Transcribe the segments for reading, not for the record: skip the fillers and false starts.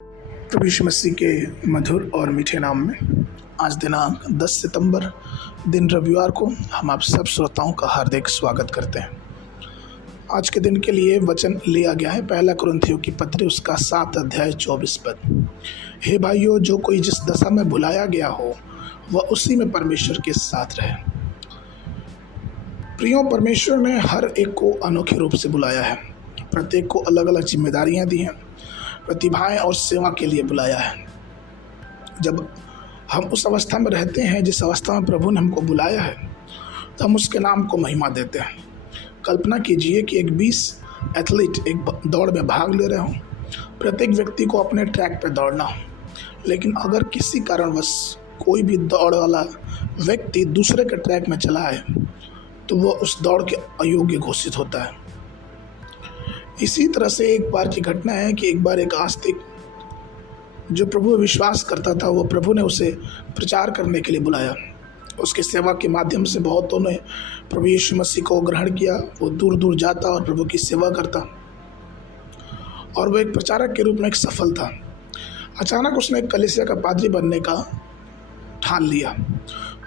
प्रभु यीशु मसीह के मधुर और मीठे नाम में आज दिनांक 10 सितंबर दिन रविवार को हम आप सब श्रोताओं का हार्दिक स्वागत करते हैं। आज के दिन के लिए वचन लिया गया है पहला कुरिन्थियों की पत्री उसका 7 अध्याय 24 पद। हे भाइयों, जो कोई जिस दशा में बुलाया गया हो वह उसी में परमेश्वर के साथ रहे। प्रियो, परमेश्वर ने हर एक को अनोखे रूप से बुलाया है। प्रत्येक को अलग अलग जिम्मेदारियां दी हैं, प्रतिभाएं और सेवा के लिए बुलाया है। जब हम उस अवस्था में रहते हैं जिस अवस्था में प्रभु ने हमको बुलाया है, तो हम उसके नाम को महिमा देते हैं। कल्पना कीजिए कि एक 20 एथलीट एक दौड़ में भाग ले रहे हों। प्रत्येक व्यक्ति को अपने ट्रैक पर दौड़ना हो, लेकिन अगर किसी कारणवश कोई भी दौड़ वाला व्यक्ति दूसरे के ट्रैक में चला है तो वह उस दौड़ के अयोग्य घोषित होता है। इसी तरह से एक बार की घटना है कि एक बार एक आस्तिक जो प्रभु में विश्वास करता था, वो प्रभु ने उसे प्रचार करने के लिए बुलाया। उसके सेवा के माध्यम से बहुतों ने प्रभु यीशु मसीह को ग्रहण किया। वो दूर दूर जाता और प्रभु की सेवा करता और वो एक प्रचारक के रूप में एक सफल था। अचानक उसने एक कलीसिया का पादरी बनने का ठान लिया।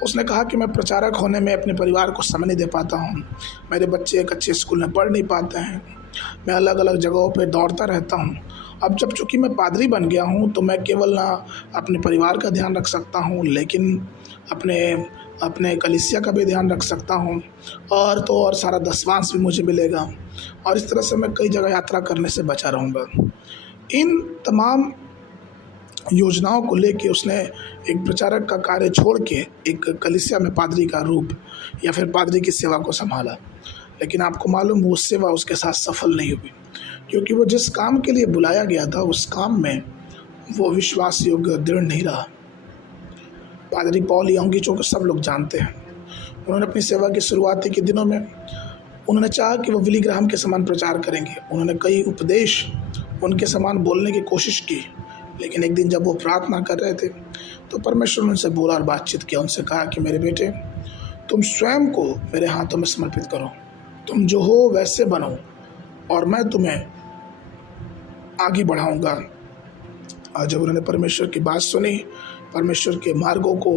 उसने कहा कि मैं प्रचारक होने में अपने परिवार को समय नहीं दे पाता हूँ, मेरे बच्चे एक अच्छे स्कूल में पढ़ नहीं पाते हैं, मैं अलग अलग जगहों पे दौड़ता रहता हूँ। अब जब चूँकि मैं पादरी बन गया हूँ तो मैं केवल ना अपने परिवार का ध्यान रख सकता हूँ, लेकिन अपने कलीसिया का भी ध्यान रख सकता हूँ, और सारा दसवांश भी मुझे मिलेगा, और इस तरह से मैं कई जगह यात्रा करने से बचा रहूँगा। इन तमाम योजनाओं को लेके उसने एक प्रचारक का कार्य छोड़ के एक कलीसिया में पादरी का रूप या फिर पादरी की सेवा को संभाला। लेकिन आपको मालूम, वो सेवा उसके साथ सफल नहीं हुई, क्योंकि वो जिस काम के लिए बुलाया गया था उस काम में वो विश्वास योग्य दृढ़ नहीं रहा। पादरी पॉल यंगीचो को सब लोग जानते हैं। उन्होंने अपनी सेवा की शुरुआती के दिनों में उन्होंने चाहा कि वो विली ग्राहम के समान प्रचार करेंगे। उन्होंने कई उपदेश उनके समान बोलने की कोशिश की, लेकिन एक दिन जब वो प्रार्थना कर रहे थे तो परमेश्वर ने उनसे बोला और बातचीत किया। उनसे कहा कि मेरे बेटे, तुम स्वयं को मेरे हाथों में समर्पित करो, तुम जो हो वैसे बनो और मैं तुम्हें आगे बढ़ाऊंगा। और जब उन्होंने परमेश्वर की बात सुनी, परमेश्वर के मार्गों को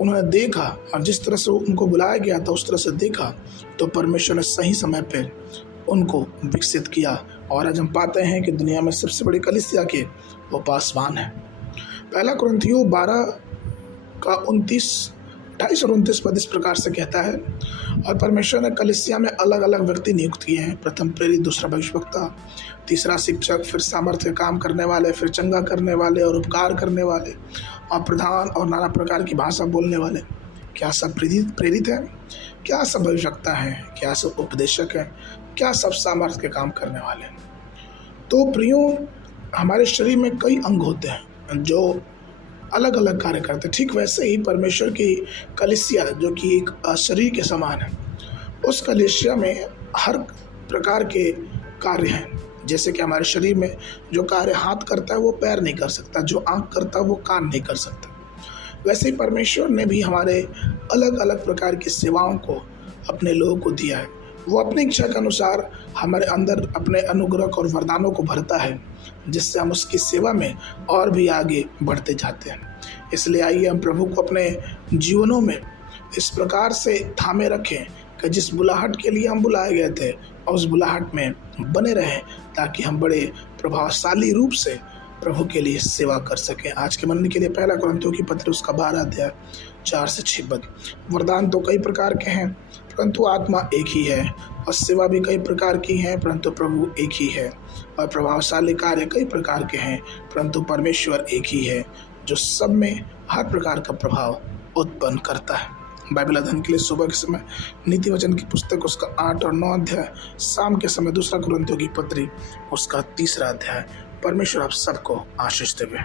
उन्होंने देखा और जिस तरह से उनको बुलाया गया था उस तरह से देखा, तो परमेश्वर ने सही समय पर उनको विकसित किया। और आज हम पाते हैं कि दुनिया में सबसे बड़ी कलीसिया के वो पासवान है। पहला कुरिन्थियों 12 का 28 और 29 पद इस प्रकार से कहता है, और परमेश्वर ने कलीसिया में अलग अलग व्यक्ति नियुक्त किए हैं। प्रथम प्रेरित, दूसरा भविष्यवक्ता, तीसरा शिक्षक, फिर सामर्थ्य काम करने वाले, फिर चंगा करने वाले और उपकार करने वाले, और प्रधान और नाना प्रकार की भाषा बोलने वाले। क्या सब प्रेरित है? क्या सब भविष्यवक्ता हैं? क्या सब उपदेशक हैं? क्या सब सामर्थ्य के काम करने वाले? तो प्रियो, हमारे शरीर में कई अंग होते हैं जो अलग अलग कार्य करते हैं। ठीक वैसे ही परमेश्वर की कलीसिया जो कि एक शरीर के समान है, उस कलीसिया में हर प्रकार के कार्य हैं। जैसे कि हमारे शरीर में जो कार्य हाथ करता है वो पैर नहीं कर सकता, जो आँख करता है वो कान नहीं कर सकता। वैसे ही परमेश्वर ने भी हमारे अलग अलग प्रकार की सेवाओं को अपने लोगों को दिया है। वो अपनी इच्छा के अनुसार हमारे अंदर अपने अनुग्रह और वरदानों को भरता है, जिससे हम उसकी सेवा में और भी आगे बढ़ते जाते हैं। इसलिए आइए हम प्रभु को अपने जीवनों में इस प्रकार से थामे रखें कि जिस बुलाहट के लिए हम बुलाए गए थे और उस बुलाहट में बने रहें, ताकि हम बड़े प्रभावशाली रूप से प्रभु के लिए सेवा कर सकें। आज के मन के लिए पहला कुरिन्थियों की पत्री उसका 12 अध्याय 4 से 6 पद। वरदान तो कई प्रकार के हैं, परंतु आत्मा एक ही है, और सेवा भी कई प्रकार की हैं, परंतु प्रभु एक ही है। और प्रभावशाली कार्य कई प्रकार के हैं, परंतु परमेश्वर एक ही है, जो सब में हर प्रकार का प्रभाव उत्पन्न करता है। बाइबल अध्ययन के लिए सुबह के समय नीति वचन की पुस्तक उसका 8 और 9 अध्याय, शाम के समय दूसरा कुरिन्थियों की पत्री उसका 3 अध्याय। परमेश्वर आप सबको आशीष देवे।